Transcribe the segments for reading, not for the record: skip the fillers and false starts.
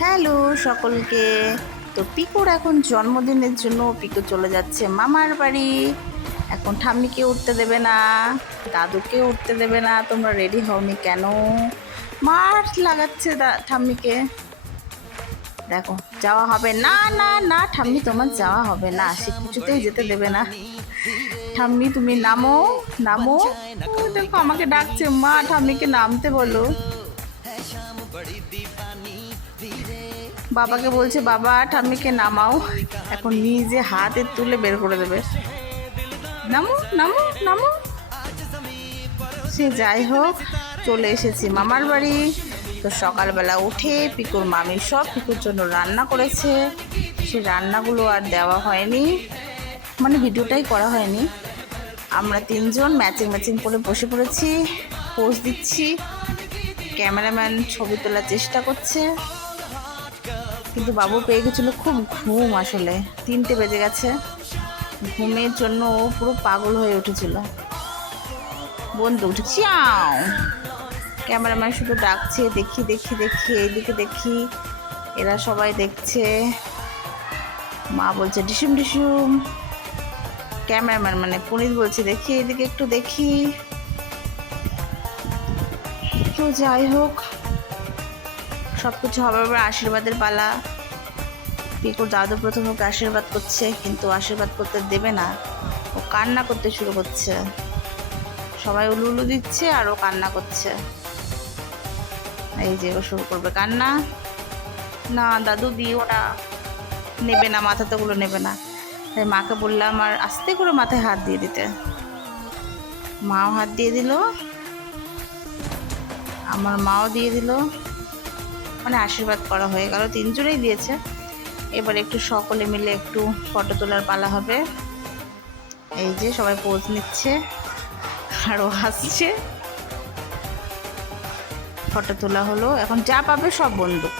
Hello সকলকে। তো পিকুর এখন জন্মদিনের জন্য পিকু চলে যাচ্ছে মামার বাড়ি। এখন ঠাম্মিকে উঠতে দেবে না, দাদুকে উঠতে দেবে না। তোমরা রেডি হওনি কেন? মার লাগাচ্ছে ঠাম্মিকে। দেখো যাওয়া হবে না, না না ঠাম্মি তোমার যাওয়া হবে না, সে কিছুতেই যেতে দেবে না। ঠাম্মি তুমি নামো, নামো। দেখো আমাকে ডাকছে, মা ঠাম্মিকে নামতে বলো। বাবাকে বলছে বাবা ঠাম্মিকে নামাও। এখন নিজে হাতে তুলে বের করে দেবে। নামো নামো নামো। সে যাই হোক, চলে এসেছি মামার বাড়ি। তো সকালবেলা উঠে পিকুর মামি সব পিকুর জন্য রান্না করেছে। সে রান্নাগুলো আর দেওয়া হয়নি, মানে ভিডিওটাই করা হয়নি। আমরা তিনজন ম্যাচিং ম্যাচিং করে বসে পড়েছি, পোজ দিচ্ছি। ক্যামেরাম্যান ছবি তোলার চেষ্টা করছে, কিন্তু বাবু পেয়ে গেছিলো খুব ঘুম। আসলে 3টে বেজে গেছে, ঘুমের জন্য ও পুরো পাগল হয়ে উঠেছিল। বন্ধু উঠেছি, ক্যামেরাম্যান শুধু ডাকছে, দেখি দেখি দেখি, এইদিকে দেখি, এরা সবাই দেখছে। মা বলছে ডিসুম ডিসুম। ক্যামেরাম্যান মানে পুনিত বলছে দেখি এদিকে একটু দেখি। তো যাই হোক, সব কিছু হবে। এবার আশীর্বাদের পালা। পিকুর দাদু প্রথম ওকে আশীর্বাদ করছে, কিন্তু আশীর্বাদ করতে দেবে না। ও কান্না করতে শুরু করছে। সবাই উলু উলু দিচ্ছে আর ও কান্না করছে। এই যে ও শুরু করবে কান্না। না দাদু দিও না, নেবে না, মাথাতে ওগুলো নেবে না। তাই মাকে বললাম আর আস্তে করে মাথায় হাত দিয়ে দিতে। মাও হাত দিয়ে দিল, আমার মাও দিয়ে দিল, মানে আশীর্বাদ করা হয়ে গেল। 3জনেই দিয়েছে। এবার একটু সকলে মিলে একটু ফটো তোলার পালা হবে। এই যে সবাই পোজ নিচ্ছে আর ও হাসছে। ফটো তোলা হলো। এখন যা পাবে সব বন্দুক।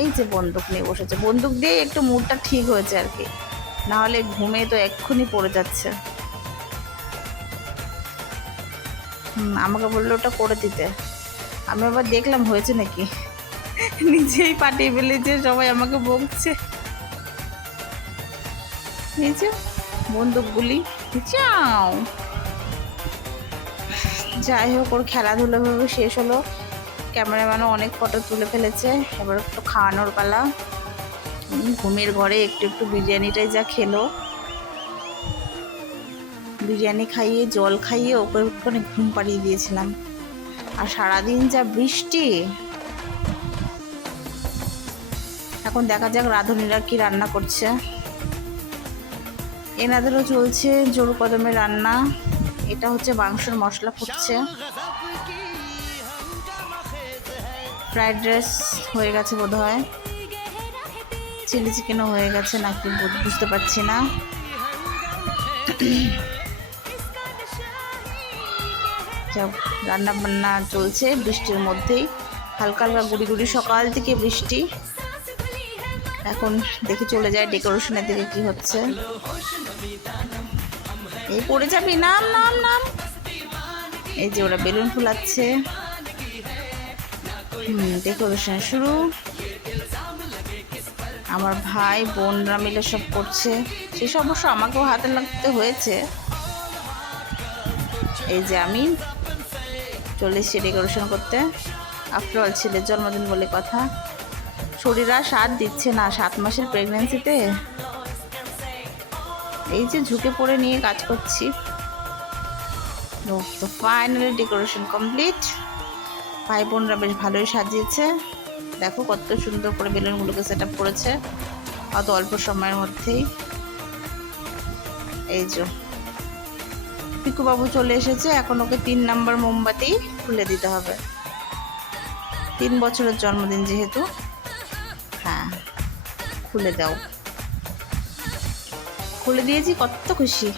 এই যে বন্দুক নিয়ে বসেছে, বন্দুক দিয়ে একটু মুডটা ঠিক হয়েছে আর কি, নাহলে ঘুমে তো এক্ষুনি পড়ে যাচ্ছে। আমাকে বললো ওটা করে দিতে, আমি আবার দেখলাম হয়েছে নাকি, নিজেই পাঠিয়ে ফেলেছে। সবাই আমাকে বকছে। এই যে বন্দুকগুলি চাও। যাই হোক, ওর খেলাধুলো ভাবে শেষ হলো। ক্যামেরাম্যানও অনেক ফটো তুলে ফেলেছে। এবার একটু খাওয়ানোর পালা। ঘুমের ঘরে একটু একটু বিরিয়ানিটাই যা খেলো, বিরিয়ানি খাইয়ে জল খাইয়ে ওকে ওখানে ঘুম পাড়িয়ে দিয়েছিলাম। আর সারাদিন যা বৃষ্টি। এখন দেখা যাক রাঁধুনিরা কি রান্না করছে। এনাদেরও চলছে জোর কদমে রান্না। এটা হচ্ছে মাংসের মশলা ফুটছে। ফ্রাইড রাইস হয়ে গেছে বোধ হয়, চিলি চিকেনও হয়ে গেছে নাকি বুঝতে পারছি না। রান্না বান্না চলছে বৃষ্টির মধ্যেই, হালকা হালকা গুড়ি গুড়ি সকাল থেকে বৃষ্টি। এখন দেখে চলে যায় ডেকোরেশনের দিকে কি হচ্ছে। এই পড়ে যাবি, নাম নাম নাম। এই যে ওরা বেলুন ফুলাচ্ছে। ডেকোরেশন শুরু। আমার ভাই বোনরা মিলে সব করছে। সেসব অবশ্য আমাকেও হাতে লাগতে হয়েছে। এই যে আমি চলে এসেছি ডেকোরেশন করতে। আফটার অল ছেলের জন্মদিন বলে কথা। শরীর আর সাথ দিচ্ছে না 7 মাসের প্রেগন্যান্সিতে। এই যে ঝুঁকে পড়ে নিয়ে কাজ করছি। তো ফাইনালি ডেকোরেশন কমপ্লিট। ভাই বোনরা বেশ ভালোই সাজিয়েছে। দেখো কত সুন্দর করে বেলুনগুলোকে সেট আপ করেছে অত অল্প সময়ের মধ্যেই। এই যে পিকুবাবু চলে এসেছে। এখন ওকে 3 নম্বর মোমবাতি খুলে দিতে হবে। 3 বছরের জন্মদিন যেহেতু। হ্যাঁ খুলে দাও। খুলে দিয়েছি, কত খুশি।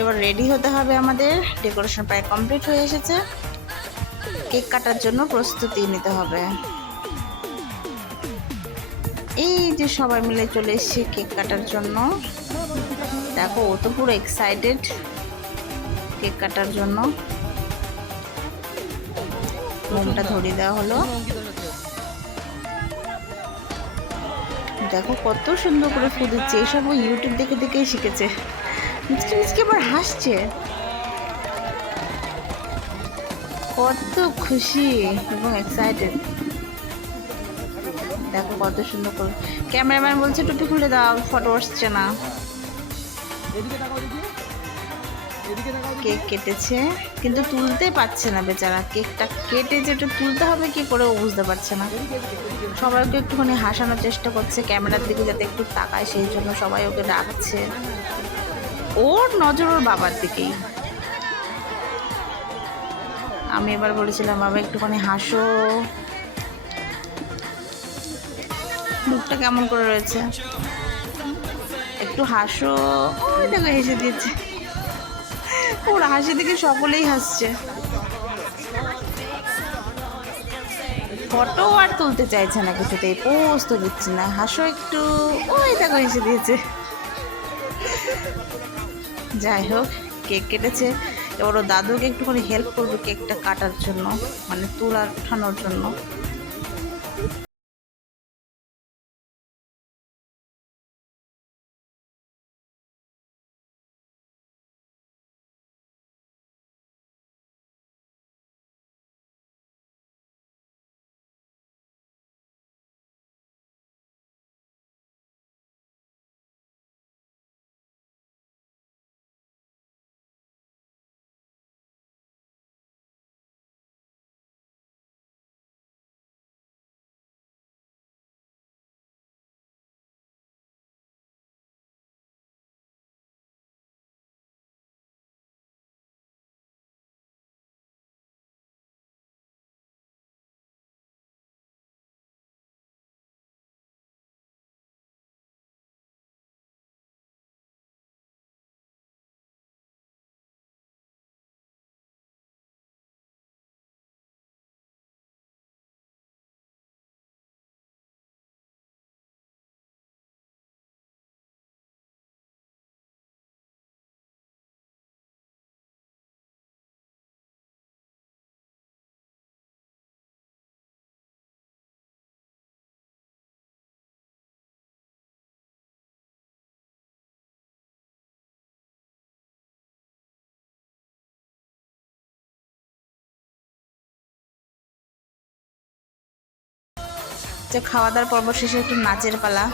এবার রেডি হতে হবে আমাদের। ডেকোরেশন প্রায় কমপ্লিট হয়ে এসেছে। কেক কাটার জন্য প্রস্তুতি নিতে হবে। এই যে সবাই মিলে চলে এসেছি কেক কাটার জন্য। দেখো ও তো পুরো এক্সাইটেড কেক কাটার জন্য। মোমটা ধরিয়ে দেওয়া হলো। দেখো কত সুন্দর করে ফু দিচ্ছে, এইসব ইউটিউব দেখে দেখেই শিখেছে। মিচকে মিচকে আবার হাসছে, কত খুশি এবং এক্সাইটেড। দেখো কত সুন্দর করে। ক্যামেরাম্যান বলছে টুপি খুলে দাও, ফটো আসছে না। কেক কেটেছে কিন্তু তুলতে পারছে না বেচারা, কেকটা কেটে যেটা তুলতে হবে কি করে ও বুঝতে পারছে না। সবাইকে একটুখানি হাসানোর চেষ্টা করছে ক্যামেরার দিকে যাতে একটু তাকায়, সেই জন্য সবাই ওকে ডাকছে। ওর নজর ওর বাবার দিকেই। আমি এবার বলেছিলাম বাবা একটুখানি হাসো, মুখটা কেমন করে রয়েছে, একটু হাসো। ওই দেখো হেসে দিয়েছে, ওর হাসি দেখে সকলেই হাসছে। ফটো আর তুলতে চাইছে না, কিছুতেই পোজ তো দিচ্ছে না, হাসো একটু। ওই দেখো হেসে দিয়েছে। যাই হোক, কেক কেটেছে। এবার ও দাদুকে একটুখানি হেল্প করবে কেকটা কাটার জন্য, মানে তোলার উঠানোর জন্য। যে খাওয়া দাওয়ার পর্ব শেষে একটু নাচের পালা।